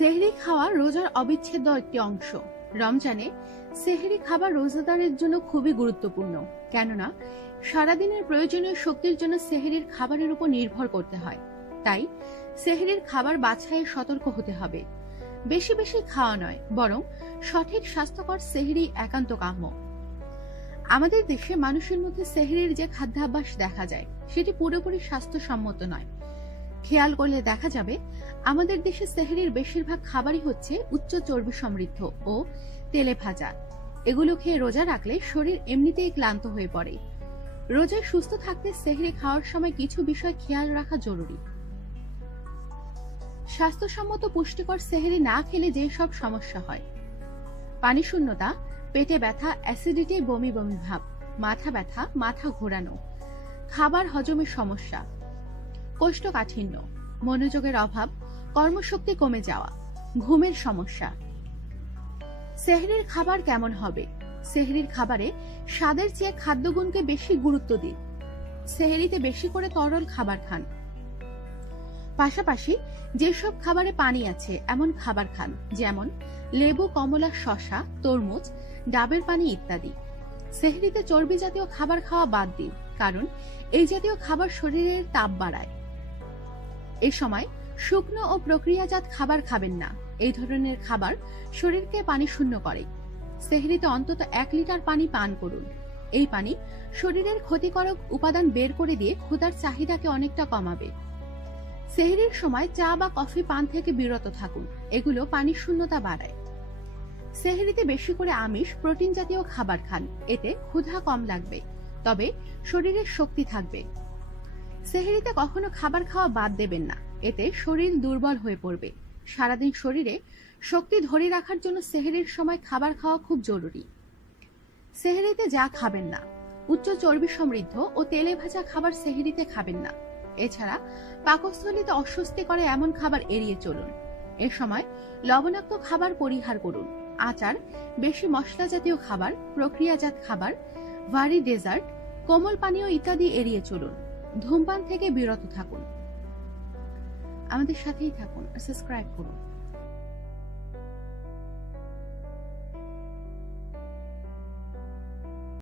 সেহরি খাওয়া রোজার অবিচ্ছেদ্য একটি অংশ। রমজানে সেহরি খাবার রোজাদারের জন্য খুবই গুরুত্বপূর্ণ, কেননা সারাদিনের প্রয়োজনীয় শক্তির জন্য সেহরির খাবারের উপর নির্ভর করতে হয়। তাই সেহরির খাবার বাছাইয়ে সতর্ক হতে হবে। বেশি বেশি খাওয়া নয়, বরং সঠিক স্বাস্থ্যকর সেহরি একান্ত কাম্য। আমাদের দেশে মানুষের মধ্যে সেহরির যে খাদ্যাভ্যাস দেখা যায় সেটি পুরোপুরি স্বাস্থ্যসম্মত নয়। খেয়াল করলে দেখা যাবে আমাদের দেশে সেহরির বেশিরভাগ খাবারই হচ্ছে উচ্চ চর্বি সমৃদ্ধ ও তেলে ভাজা। এগুলো খেয়ে রোজা রাখলে শরীর এমনিতেই ক্লান্ত হয়ে পড়ে। রোজায় সুস্থ থাকতে সেহরি খাওয়ার সময় কিছু বিষয় খেয়াল রাখা জরুরি। স্বাস্থ্যসম্মত পুষ্টিকর সেহরি না খেলে যে সব সমস্যা হয়: পানি শূন্যতা, পেটে ব্যথা, অ্যাসিডিটি, বমি বমি ভাব, মাথা ব্যথা, মাথা ঘোরানো, খাবার হজমের সমস্যা, কোষ্ঠকাঠিন্য, মনোযোগের অভাব, কর্মশক্তি কমে যাওয়া, ঘুমের সমস্যা। সেহরির খাবার কেমন হবে? সেহরির খাবারে স্বাদের চেয়ে খাদ্যগুণকে বেশি গুরুত্ব দিন। সেহরিতে বেশি করে তরল খাবার খান। পাশাপাশি যেসব খাবারে পানি আছে এমন খাবার খান, যেমন লেবু, কমলা, শসা, তরমুজ, ডাবের পানি ইত্যাদি। সেহরিতে চর্বি জাতীয় খাবার খাওয়া বাদ দিন, কারণ এই জাতীয় খাবার শরীরের তাপ বাড়ায়। এই সময় শুকনো ও প্রক্রিয়াজাত খাবার খাবেন না। এই ধরনের খাবার শরীরকে পানি শূন্য করে। সেহরিতে অন্তত 1 লিটার পানি পান করুন। এই পানি শরীরের ক্ষতিকারক উপাদান বের করে দিয়ে ক্ষুধার চাহিদাকে অনেকটা কমাবে। সেহরির সময় চা বা কফি পান থেকে বিরত থাকুন, এগুলো পানি শূন্যতা বাড়ায়। সেহরিতে বেশি করে আমিষ, প্রোটিন জাতীয় খাবার খান, এতে ক্ষুধা কম লাগবে, তবে শরীরের শক্তি থাকবে। সেহরিতে কখনো খাবার খাওয়া বাদ দেবেন না, এতে শরীর দুর্বল হয়ে পড়বে। সারাদিন শরীরে শক্তি ধরে রাখার জন্য সেহরির সময় খাবার খাওয়া খুব জরুরি। সেহরিতে যা খাবেন না: উচ্চ চর্বি সমৃদ্ধ ও তেলে ভাজা খাবার সেহরিতে খাবেন না। এছাড়া পাকস্থলীতে অস্বস্তি করে এমন খাবার এড়িয়ে চলুন। এ সময় লবণাক্ত খাবার পরিহার করুন। আচার, বেশি মশলা জাতীয় খাবার, প্রক্রিয়াজাত খাবার, ভারী ডেজার্ট, কোমল পানীয় ইত্যাদি এড়িয়ে চলুন। ধূমপান থেকে বিরত থাকুন। আমাদের সাথেই থাকুন, সাবস্ক্রাইব করুন।